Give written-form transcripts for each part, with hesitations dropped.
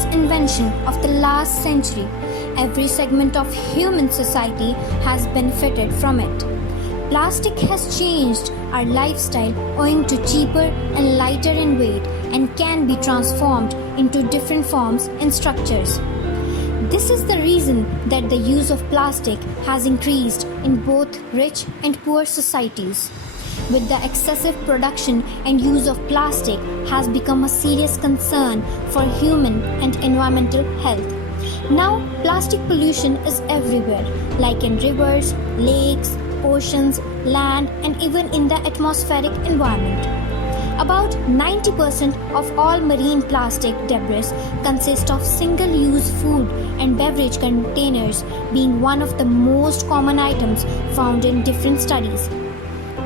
greatest invention of the last century. Every segment of human society has benefited from it. Plastic has changed our lifestyle owing to cheaper and lighter in weight and can be transformed into different forms and structures. This is the reason that the use of plastic has increased in both rich and poor societies. With the excessive production and use of plastic has become a serious concern for human and environmental health. Now, plastic pollution is everywhere, like in rivers, lakes, oceans, land, and even in the atmospheric environment. About 90% of all marine plastic debris consist of single-use food and beverage containers, being one of the most common items found in different studies.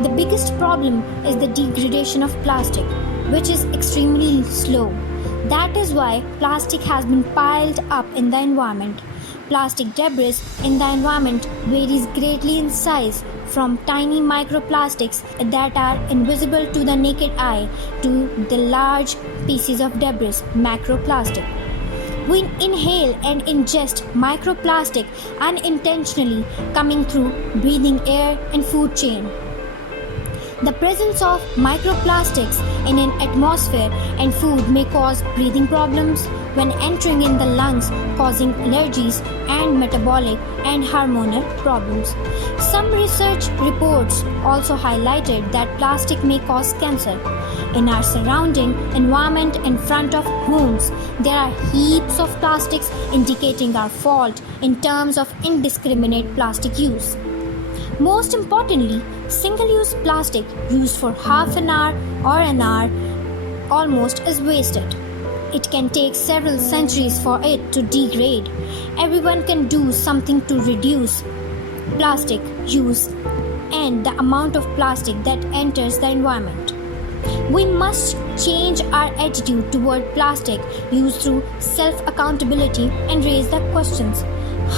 The biggest problem is the degradation of plastic, which is extremely slow. That is why plastic has been piled up in the environment. Plastic debris in the environment varies greatly in size, from tiny microplastics that are invisible to the naked eye to the large pieces of debris, macroplastic. We inhale and ingest microplastic unintentionally, coming through breathing air and food chain. The presence of microplastics in an atmosphere and food may cause breathing problems when entering in the lungs, causing allergies and metabolic and hormonal problems. Some research reports also highlighted that plastic may cause cancer. In our surrounding environment in front of homes, there are heaps of plastics indicating our fault in terms of indiscriminate plastic use. Most importantly, single-use plastic used for half an hour or an hour almost is wasted. It can take several centuries for it to degrade. Everyone can do something to reduce plastic use and the amount of plastic that enters the environment. We must change our attitude toward plastic use through self-accountability and raise the questions.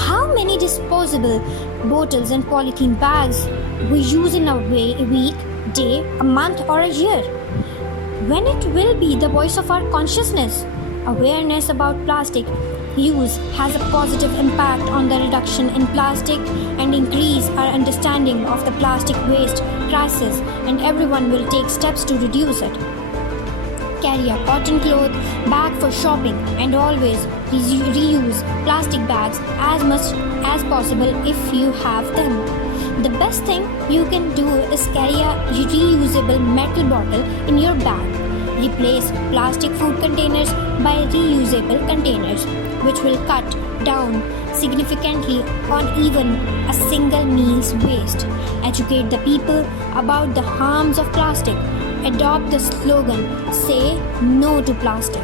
How many disposable bottles and polythene bags we use in a week, day, a month, or a year? When it will be the voice of our consciousness? Awareness about plastic use has a positive impact on the reduction in plastic and increase our understanding of the plastic waste crisis, and everyone will take steps to reduce it. Carry a cotton cloth bag for shopping and always reuse plastic bags as much as possible if you have them. The best thing you can do is carry a reusable metal bottle in your bag. Replace plastic food containers by reusable containers, which will cut down significantly on even a single meal's waste. Educate the people about the harms of plastic. Adopt the slogan, "Say no to plastic."